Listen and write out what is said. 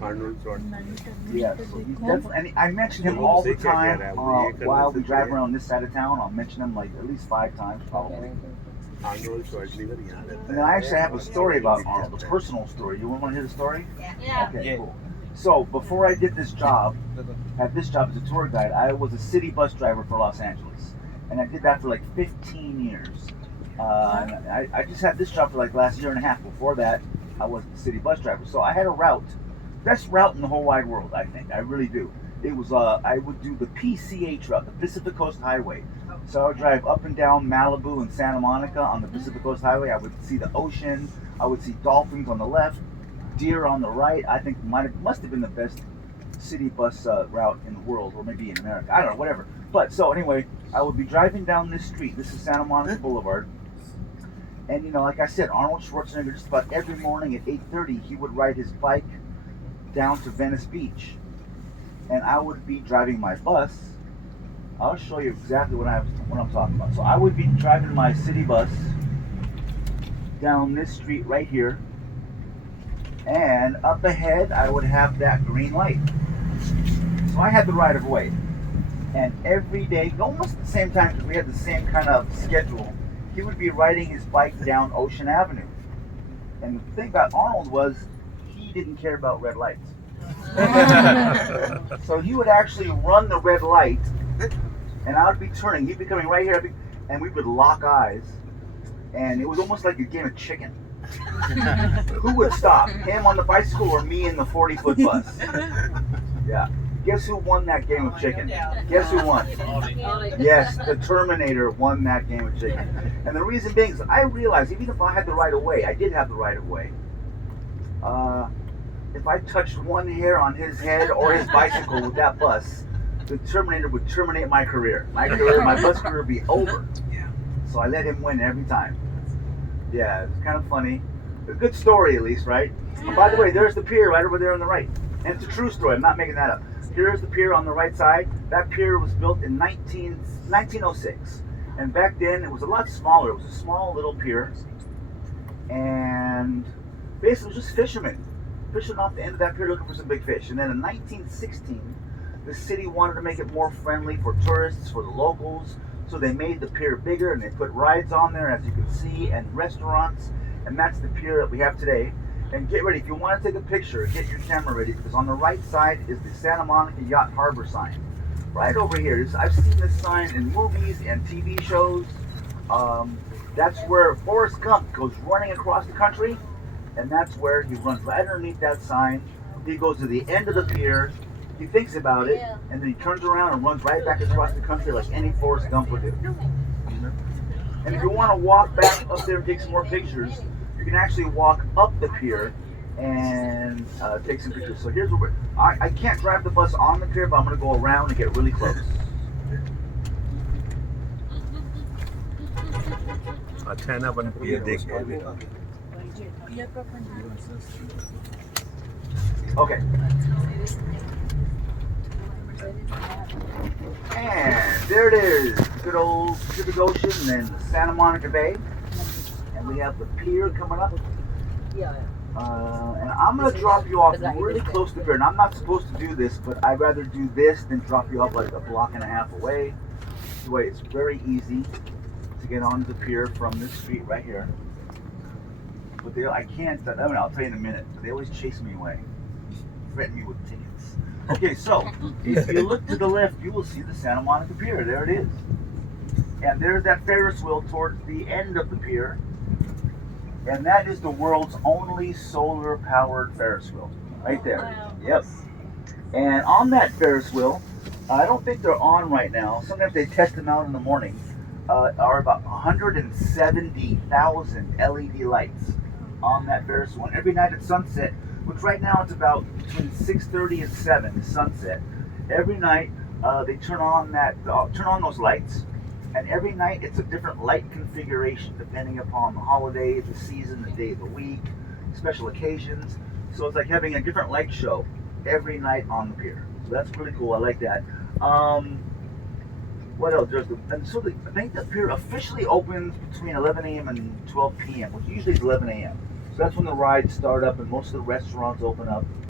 Arnold Yeah, so he's definitely, and I mention him all the time while we drive around this side of town. I'll mention him like at least 5 times probably. Arnold Schwarzenegger, yeah. And then I actually have a story about Arnold, a personal story. You want to hear the story? Yeah. Okay, cool. So before I did this job, had this job as a tour guide, I was a city bus driver for Los Angeles, and I did that for like 15 years. I just had this job for like last year and a half. Before that, I was a city bus driver. So I had a route, best route in the whole wide world, I think. I really do. It was I would do the PCH route, the Pacific Coast Highway. So I would drive up and down Malibu and Santa Monica on the Pacific Coast Highway. I would see the ocean. I would see dolphins on the left, deer on the right. I think must have been the best city bus route in the world, or maybe in America. I don't know, whatever. But so anyway, I would be driving down this street. This is Santa Monica Boulevard. And you know, like I said, Arnold Schwarzenegger, just about every morning at 8:30, he would ride his bike down to Venice Beach. And I would be driving my bus. I'll show you exactly what I'm talking about. So I would be driving my city bus down this street right here. And up ahead, I would have that green light. So I had the right of way. And every day, almost at the same time, because we had the same kind of schedule, he would be riding his bike down Ocean Avenue. And the thing about Arnold was he didn't care about red lights. So he would actually run the red light, and I would be turning. He'd be coming right here, and we would lock eyes. And it was almost like a game of chicken. Who would stop? Him on the bicycle or me in the 40-foot bus? Yeah. Guess who won that game of chicken? Guess who won? Yes, the Terminator won that game of chicken. And the reason being is I realized even if I had the right of way, I did have the right of way. If I touched one hair on his head or his bicycle with that bus, the Terminator would terminate my career. My bus career would be over. So I let him win every time. Yeah, it's kind of funny. A good story at least, right? And by the way, there's the pier right over there on the right. And it's a true story, I'm not making that up. Here's the pier on the right side. That pier was built in 1906. And back then it was a lot smaller. It was a small little pier. And basically it was just fishermen fishing off the end of that pier looking for some big fish. And then in 1916, the city wanted to make it more friendly for tourists, for the locals. So they made the pier bigger and they put rides on there, as you can see, and restaurants. And that's the pier that we have today. And get ready, if you want to take a picture, get your camera ready, because on the right side is the Santa Monica Yacht Harbor sign. Right over here. I've seen this sign in movies and TV shows. That's where Forrest Gump goes running across the country, and that's where he runs right underneath that sign. He goes to the end of the pier, he thinks about it, and then he turns around and runs right back across the country like any Forrest Gump would do. And if you want to walk back up there and take some more pictures, you can actually walk up the pier and take some pictures. So here's what I can't drive the bus on the pier, but I'm going to go around and get really close. Okay. And there it is. Good old Pacific Ocean and then Santa Monica Bay. And we have the pier coming up. And I'm going to drop you off really close to the pier. And I'm not supposed to do this, but I'd rather do this than drop you off like a block and a half away. This way it's very easy to get onto the pier from this street right here. But I can't, I'll tell you in a minute, but they always chase me away. Threaten me with tickets. Okay, so if you look to the left, you will see the Santa Monica Pier. There it is. And there's that Ferris wheel towards the end of the pier. And that is the world's only solar-powered Ferris wheel. Right there. Wow. Yep. And on that Ferris wheel, I don't think they're on right now. Sometimes they test them out in the morning. Are about 170,000 LED lights on that Ferris wheel. And every night at sunset, which right now it's about between 6:30 and 7 sunset. Every night they turn on those lights, and every night it's a different light configuration depending upon the holiday, the season, the day of the week, special occasions. So it's like having a different light show every night on the pier. So that's really cool. I like that. What else? I think the pier officially opens between 11 a.m. and 12 p.m., which usually is 11 a.m. So that's when the rides start up and most of the restaurants open up.